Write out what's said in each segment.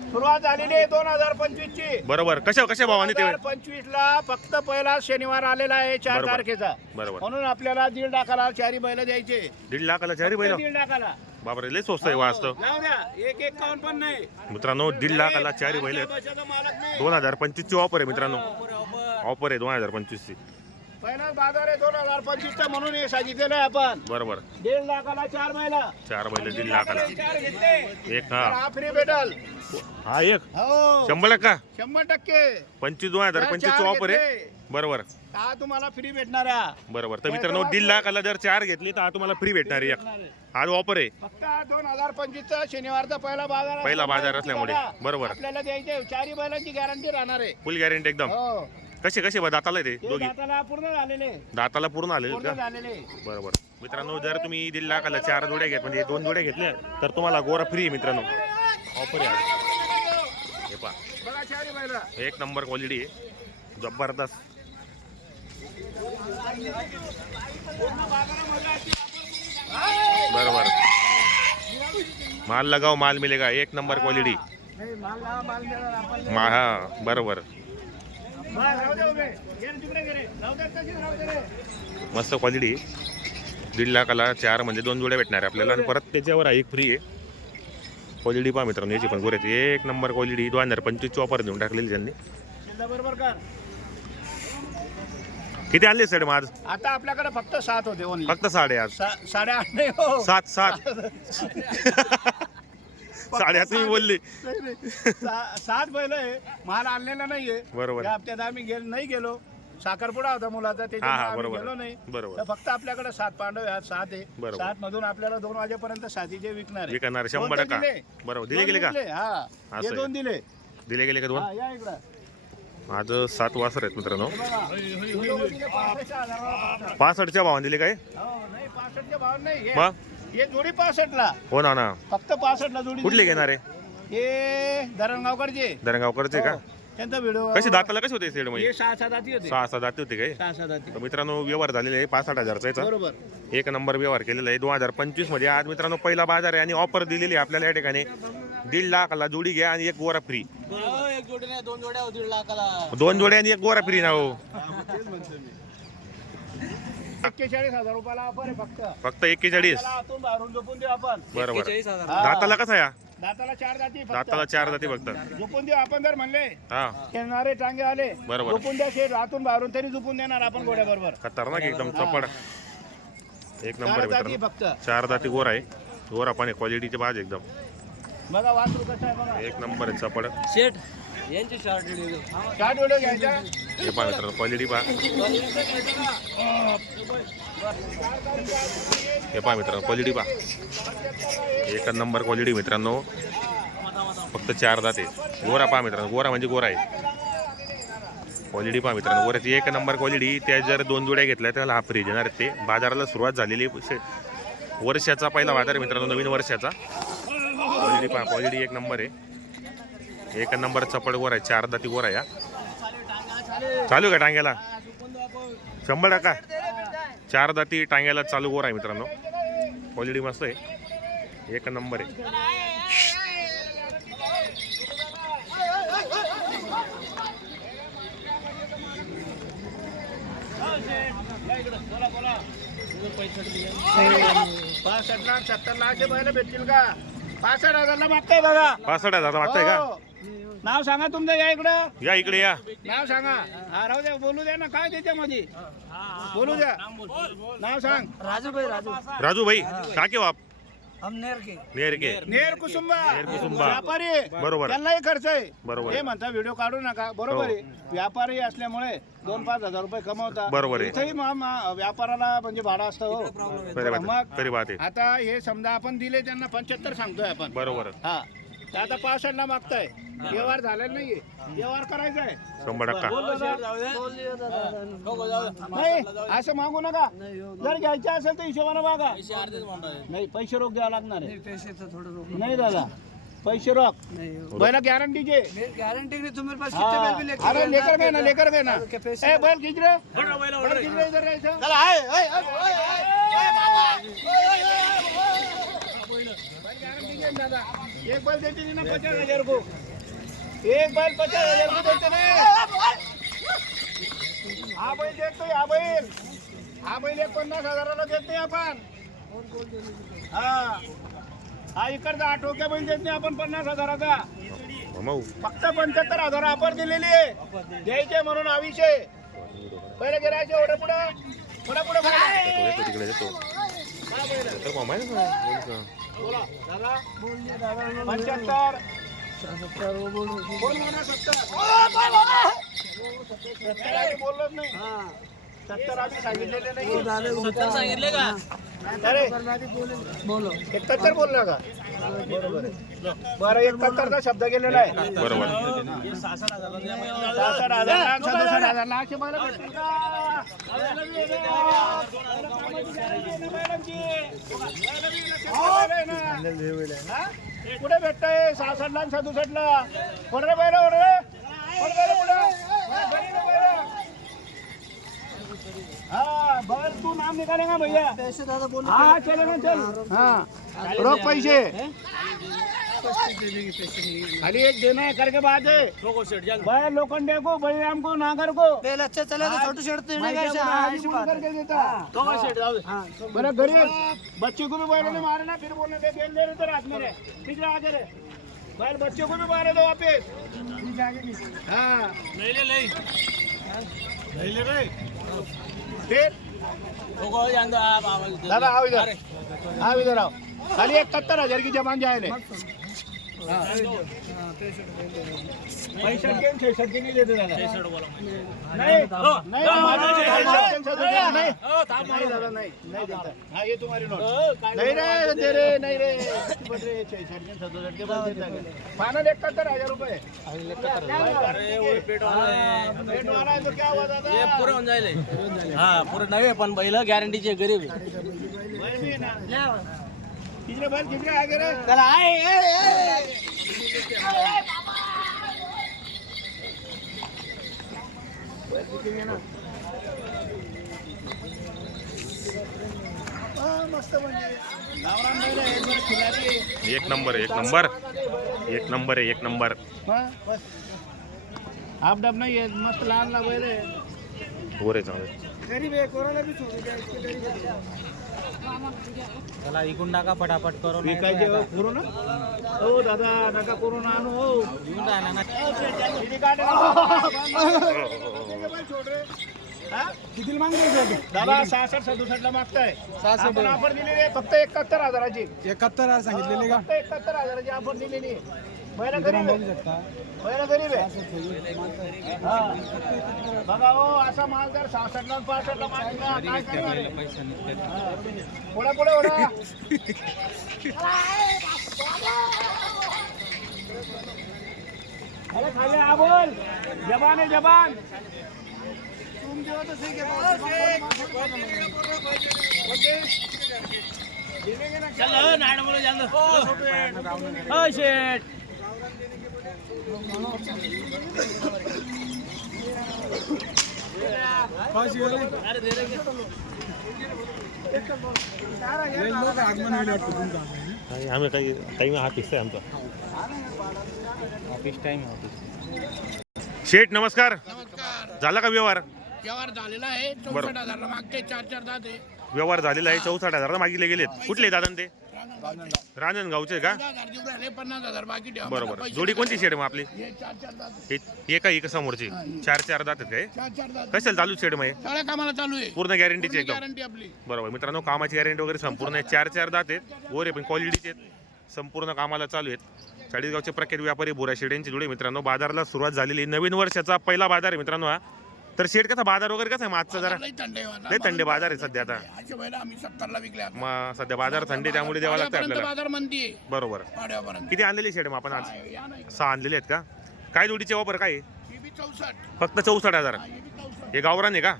सुरुवात झालेली आहे दोन हजार पंचवीस ची बरोबर. कशा कशा भावाने ते पंचवीस ला फक्त पहिला शनिवार आलेला आहे चार बरोबर. तारखेचा. बरोबर. म्हणून आपल्याला दीड लाखाला चारी बैल द्यायचे. दीड लाखाला चारी बैल? दीड लाखाला. बापरे लय स्वस्त आहे वाजतं जाऊ द्या एक एक काउन पण नाही. मित्रांनो दीड लाखाला चारी बैल आहेत. दोन हजार पंचवीस ची ऑफर आहे मित्रांनो. ऑफर आहे दोन हजार पंचवीस ची पहिला बाजार आहे दोन हजार पंचवीस चा म्हणून हे सांगितलेलं आहे आपण. बरोबर. दीड लाखाला चार महिला. चार बैल दीड लाखाला. चार घेतले. एक तर हा हा फ्री भेटल. हा एक. हो. शंभर टक्का? शंभर टक्के. पंचवीस दोन हजार चार पंचवीस ची ऑफर आहे. बरोबर. हा तुम्हाला फ्री भेटणार आहे. बरोबर. तर मित्रांनो दीड लाखाला जर चार घेतली तर हा तुम्हाला फ्री भेटणार आहे एक. आज ऑफर आहे. फक्त दोन हजार पंचवीस चा शनिवारचा पहिला बाजार आहे. पहिला बाजार असल्यामुळे. बरोबर. आपल्याला द्यायचे चारी बैलांची गॅरंटी राहणार आहे. फुल गॅरंटी एकदम. हो. कसे कसे? बा दाताला ते दोघी. दाताला पूर्ण झालेले. दाताला पूर्ण आले पूर्ण का? झालेले. बरोबर मित्रांनो जर तुम्ही दीड लाखाला चार जोड्या घेत म्हणजे दोन जोड्या घेतल्या तर तुम्हाला गोरा फ्री आहे मित्रांनो. ऑफर आहे. हे पहा. बघा चारी बैला एक नंबर क्वालिटी आहे. जबरदस्त. बरोबर माल लगाव माल मिलेगा. एक नंबर क्वालिटी नाही, माल लावा, माल मिळाला, आपण मा हा बरोबर मस्त क्वालिटी दीड लाखाला चार म्हणजे दोन जोड्या भेटणार आहे आपल्याला. आणि परत त्याच्यावर एक फ्री आहे. क्वालिटी पहा मित्रांनो याची पण गोऱ्याची एक नंबर क्वालिटी दोन हजार पंचवीसची ऑफर देऊन टाकलेली त्यांनी. किती आणले साडे आज? आता आपल्याकडे फक्त सात होते फक्त साडे आज. साडेआठ नाही हो. सात सात. साडेआठ तुम्ही बोलले. नाही, नाही. सा- सात बैल आहे. माल आणलेला नाहीये. बरोबर. या हप्त्यात आम्ही गेलो नाही गेलो. साखरपुडा होता मुलाचा हा त्याच्यामुळे हा आम्ही बरोबर. गेलो नाही. बरोबर. तर फक्त आपल्याकडे सात पांडव आहेत सात आहे. बरोबर. सात मधून आपल्याला दोन वाजेपर्यंत साथीचे विकणार आहे. विकणार शंभर तर टक्का. दिले. बरोबर. दिले दोन गेले का? हा. असं हे आहे. दोन दिले. दिले गेले का दोन? हा या इकडं. आज सात वासर आहेत मित्रांनो. हे बघा. हे दोघं दिले पासष्ट हजाराला फक्त. पासष्टच्या भावाने दिले काय? हो, नाही पासष्टच्या भाव नाही. हे- मग हे जोडी पासष्टला. हो ना ना. फक्त पासष्टला जोडी कुठले. घेणार? आहे हे धरणगावकडचे दरंगावकरचे का? हो. त्यांचा व्हिडिओ कसे दाताला कसे होते सेड हे मध्ये सहा सात हाती. होते सहा सहा दाते होते काय? सहा सात हाती तर मित्रांनो व्यवहार झालेले आहे पाच आठ हजारचा याचा. बरोबर. एक नंबर व्यवहार केलेला आहे दोन हजार पंचवीसमध्ये. आज मित्रांनो पहिला बाजार आहे आणि ऑफर दिलेली आहे आपल्याला या ठिकाणी. दीड लाखाला जोडी घ्या आणि एक गोरा फ्री एक जोडी नाही दोन जोड्या दीड लाखाला. दोन जोड्या आणि एक गोरा फ्री ना हो. एक्केचाळीस हजार रुपयाला ऑफर आहे फक्त. फक्त एक्केचाळीस? त्याला आतून बाहेरून झोपून देऊ आपण. बरोबर हजार. हा. दाताला कसा या? दाताला चार जाती फक्त. दाताला चार जाती फक्त. झोपून देऊ आपण जर म्हणले. हा. येणारे टांगे आले. बरोबर. झोपून द्या शेठ. आतून बाहेरून तरी झोपून देणार आपण घोड्या बरोबर खतरनाक एकदम चपड एक नंबर चार आहे जाती मित्रांनो. फक्त. चार जाती गोरा आहे. गोरा पण आहे क्वालिटीचे बाज एकदम. बघा वासरू कसं आहे बघा. एक नंबर आहे चपड शेट यांची शॉर्ट व्हिडिओ घ्यायचा? हे पहा मित्रांनो क्वालिटी पहा. हे पहा मित्रांनो क्वालिटी पहा. एक नंबर क्वालिटी मित्रांनो. फक्त चार जाते गोरा पहा मित्रांनो गोरा म्हणजे गोरा आहे. क्वालिटी पहा मित्रांनो गोऱ्याची एक नंबर क्वालिटी त्या जर दोन जोड्या घेतल्या त्याला हा फ्रीज येणार ते बाजाराला सुरुवात झालेली आहे. वर्षाचा पहिला बाजार आहे मित्रांनो नवीन वर्षाचा. क्वालिटी पहा क्वालिटी एक नंबर आहे. एक नंबर चपड गोरा आहे चार दाती गोरा आहे हा. चालू का टांग्याला? शंभर टक्का. चार दाती टांग्याला चालू गोर आहे मित्रांनो. क्वालिटी मस्त आहे. एक नंबर आहे. पासष्ट लाख सत्तर लाख बैल भेटतील का? पासष्ट हजारला मागताय बघा. पासष्ट हजार मागताय का? हो. नाव सांगा तुमचं या इकडं. या इकडे या. नाव सांगा. हा राहू द्या बोलू द्या ना काय त्याच्यामध्ये? बोलू द्या. नाव सांग. राजू भाई राजू. राजू भाई टाके बाप. हम नेर के. नेर के नेर कुसुंबा. नेर कुसुंबा. व्यापारी. आहे. बरोबर. त्यांनाही खर्च आहे. बरोबर. हे म्हणता व्हिडिओ काढू नका. बरोबर हो. आहे. व्यापारी असल्यामुळे दोन पाच हजार रुपये कमवता. बरोबर आहे. इथेही मा- मा- व्यापाराला म्हणजे भाडं असतं हो. खरी बात मग. खरी बात आहे. आता हे समजा आपण दिले त्यांना पंच्याहत्तर सांगतोय आपण. बरोबर. हा. ते आता पासष्ट ला मागताय. व्यवहार झालेला नाहीये. व्यवहार करायचा आहे. शंभर टक्का. नाही असं मागू नका. जर घ्यायचे असेल तर हिशोबाने बघा नाही पैसे रोख द्यावा लागणार आहे. नाही दादा. पैसे रोख. बैल गॅरंटीचे गारंटी अरे गए लेकर ना? लेकर गए ना. ए बैल खींच रे. बैल खींच रे इधर कैसा एक बैल देते नी ना पचास हजार को एक बैल पचास हजार को देते ना हा बैल देतो हा बैल. हा बैल एक पन्नास हजाराला देत नाही आपण. हा. हा इकडचा आठवक्या बैल देत नाही आपण पन्नास हजाराचा. फक्त पंच्याहत्तर हजार आपण दिलेली आहे. द्यायचे म्हणून हा विषय. पहिले गिरायचे एवढं पुढं. पुढं पुढं काय पंच्याहत्तर. बोल. म्हणा सत्तर सत्तर आम्ही बोललोच नाही सत्तर आम्ही सांगितलेले नाही सांगितले का अरे बोलो एकाहत्तर बोलला का बरोबर आहे. बरं एकाहत्तरचा शब्द गेलेला आहे बरोबर सहासष्ट हजार लाख सदुसष्ट हजार मला भेटतील का? हा? कुठे भेटतंय सहासष्ट ला सदुसष्ट ला बरं बैल बरं पण बैल कुठं घरी ना बैलं. हाँ बैल नाम निकालेगा भैया? पैसे दादा बोलो हाँ चलेगा चल हाँ. रोक पैसे. खाली एक देना है करके बात है भाई लोखंडे को बलराम को नागर को. पहले अच्छा चले तो छोटे छोटे तो हाँ बोल है करके देता. बरं गरीब बच्चे को भी बैलों ने मारे ना फिर बोलने दे खेल दे रहे थे रात में रे. ठीक है आगे रे. बैल बच्चे को भी मारे दो वापिस. हाँ. नहीं ले नहीं नहीं ले रहे फिर? दादा आओ इधर आओ इधर आओ खाली इकहत्तर हजार की जमान जाए पैंसठ फाइनल इकहत्तर हजार वाला है तो क्या हुआ दादा पुरे होऊन जाईल हा पुरे नव्हे पण बैल गॅरंटीचे गरीब बैल भी है ना कितने बैल कितने आगे रे चला हाँ, मस्त म्हणजे गावरान बैल आहे, एक जरा खिलारी आहे. एक नंबर एक नंबर। एक नंबर आहे एक नंबर। हाँ, बस। हाफ डब नाही आहे मस्त लहान लहान बैल आहे वर आहे चांगले गरीब आहे कोणाला बी सोडू द्या इतके गरीब आहे. चला इकून टाका पटापट करून विकायचे हो, करू ना हो दादा नका करू ना आणू हो. घेऊन राहिला ना. किती मागते दादा सहासष्ट सदुसष्ट ला मागताय आपण ऑफर दिलेली आहे फक्त एकाहत्तर हजाराची. एकाहत्तर हजार सांगितलेले का? फक्त एकाहत्तर हजाराची ऑफर दिलेली आहे. पहिला गरीब आहे पहिला गरीब आहे हा. बघा हो असा माल जर सहासष्ट ला पासष्ट ला मागितला काय करणार हा. पुढे पुढे ओढा अरे खाली आ बोल जबान आहे जबान तुम जेव्हा तर सही शेट नाही, आम्ही काही टाईम हा फिक्स आहे आमचा ऑफिस टाइम ऑफिस शेठ नमस्कार. झाला का व्यवहार? व्यवहार झालेला आहे. चौसष्ट हजारला मागते चार चार दाते व्यवहार झालेला आहे. चौसष्ट हजार मागितले गेलेत. कुठले दादा ते रांजणगावचे का? हजार देऊ राहिले पन्नास हजार बाकी ठेवा बरोबर. जोडी कोणती शेड मग आपली? हे चार चार दाते हे एका एक समोरची? चार चार दात आहेत काय चार चार दाते कशाला चालू शेड मग हे? सगळ्या कामाला चालू आहे. पूर्ण गॅरंटीची एकदम. गॅरंटी आपली. बरोबर. मित्रांनो कामाची गॅरंटी वगैरे संपूर्ण आहे चार चार दात आहेत. गोरे पण क्वालिटीचे आहेत. संपूर्ण कामाला चालू आहेत. चाळीसगावचे प्रख्यात व्यापारी बोरा शेड यांची जोडी मित्रांनो बाजाराला सुरुवात झालेली आहे. नवीन वर्षाचा पहिला बाजार आहे मित्रांनो हा. तर शेड कसा बाजार वगैरे कसा आहे मागचा जरा? लई थंड आहे थंडे बाजार आहे सध्या आता. अशा वेळेला आम्ही सत्तरला. मग सध्या बाजार थंडी त्यामुळे द्यावं लागतं पाड्यापर्यंत आपल्याला. बाजार बरोबर. पाड्यापर्यंत किती आणलेली शेड मग आपण आज? या नाही सहा आणलेले आहेत का? काय जोडीचे वापर काय? आहे? ही बी चौसष्ट. फक्त चौसष्ट हजार. ही हे गावरान आहे का?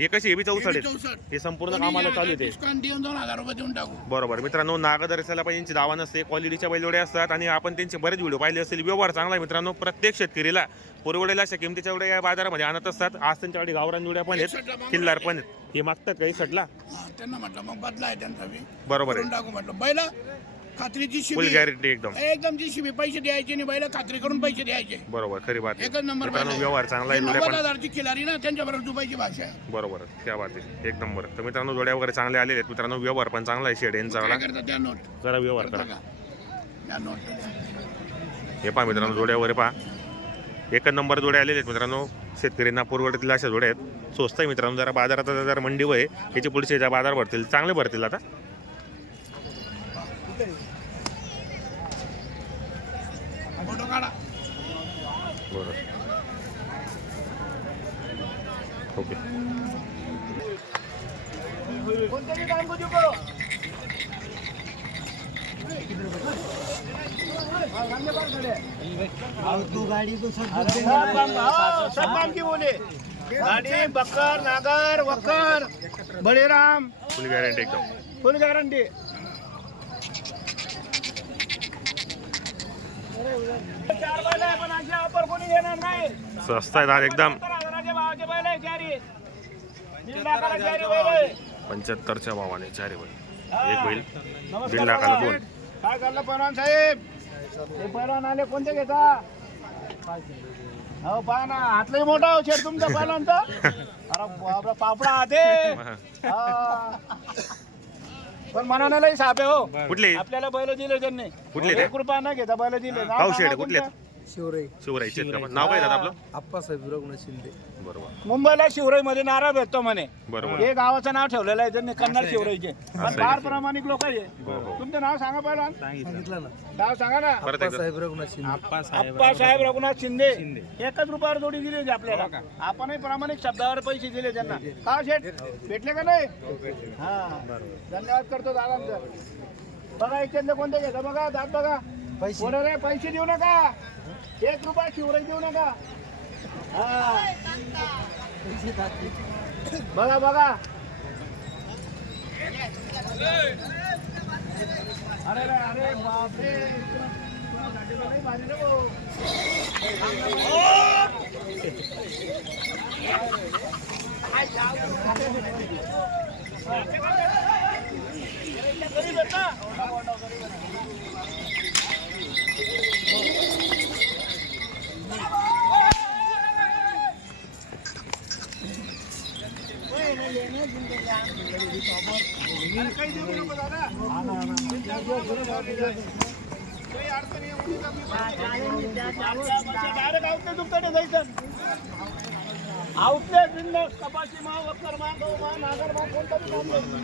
हे कशी बी ही आहेत. हे संपूर्ण कामाला चालू आहे ते डिस्काउंट देऊन दोन हजार रुपये देऊन टाकू. बरोबर. मित्रांनो नागदर्शाला पण यांची दावा नसते क्वालिटीच्या बैलजोड्या असतात आणि आपण त्यांचे बरेच व्हिडिओ पाहिले असतील. व्यवहार चांगला आहे मित्रांनो. प्रत्येक शेतकरीला पुरवडेला अशा किमतीच्या जोड्या या बाजारामध्ये आणत असतात. आज त्यांच्याकडे गावरान जोड्या पण आहेत किल्लार पण आहेत. हे मागतात काही सटला? त्यांना म्हटलं मग बदला आहे त्यांचा बरोबर आहे. टाकू म्हटलं. बैल खात्रीची फुल शिबी गॅरंटी एकदम. एकदम जी शिबी पैसे द्यायचे नाही बैल खात्री करून पैसे द्यायचे. बरोबर खरी बात आहे. एकच नंबर मित्रांनो बैल व्यवहार चांगला आहे जोड्या नव्वद पण हजारची खिलारी ना त्यांच्याबरोबर दुबईची भाषा आहे. बरोबर त्या बात आहे. एक नंबर. तर मित्रांनो जोड्या वगैरे चांगले आलेले आहेत. मित्रांनो व्यवहार पण चांगला आहे शेड यांचा काय वाला. करतात त्या नोट? जरा व्यवहार करा. बघा त्या नोट. हे पहा मित्रांनो जोड्या वगैरे पहा. एकच नंबर जोड्या आलेले आहेत मित्रांनो. शेतकऱ्यांना पुरवठतील अशा जोड्या आहेत. स्वस्त आहे मित्रांनो जरा बाजारात आता जरा मंडी वय याचे पुढचे ज्या बाजार भरतील चांगले भरतील आता फोटो काढा बरोबर ओके. की बोले गाड़ी बकर नागर वकर बळीराम. फुल गॅरंटी एकदम. फुल गॅरंटी आहे स्वस्त आज एकदम. पंच्याहत्तरच्या भावाने चारी बैल. एक बैल. नमस्कार दीड लाखाला. दोन काय करलं पहलवान साहेब? हे पहलवान आले कोणते घेता? हो पहा ना हातलंही मोठा हो शेर तुमचा पहलवानचा. अरे बापरा पापडा हाते. हा. पण मनाला साप आहे हो. कुठले? आपल्याला बैल दिले त्यांनी. कुठले? एक रुपया न घेता बैल दिले. नाव कुठले? शिवराई का? नाव काय दादा आपलं? आप्पासाहेब रघुनाथ शिंदे. बरोबर. मुंबईला शिवराई मध्ये नारळ भेटतो म्हणे. बरोबर. हे गावाचं नाव ठेवलेलं आहे त्यांनी कन्नड शिवराईचे पण आहे फार? प्रामाणिक लोक आहे हो. हो तुमचं नाव सांगा पहिला. सांगितलं ना. नाव सांगा ना. परत एकदा. आप्पासाहेब रघुनाथ शिंदे. आप्पासाहेब रघुनाथ शिंदे. एकच रुपयावर जोडी दिली होती आपल्याला. आपणही प्रामाणिक शब्दावर पैसे दिले त्यांना. का शेठ? भेटले का नाही? हा धन्यवाद करतो दादांचं. बघा याच्यातले कोणते घेता? बघा दात बघा. पैसे। कोणा रे पैसे देऊ नका। एक रुपया शिवराई देऊ नका। हा. बघा बघा. अरे रे अरे बापरे. तुला नाही भाजी रे भाऊ. गरीब तुमच्याकडे जायचं. Outlet, बिनधास्त, कपाशी माल, वक्कर माल, गहू माल, नागर माल, कोणता बी माल द्यायचं.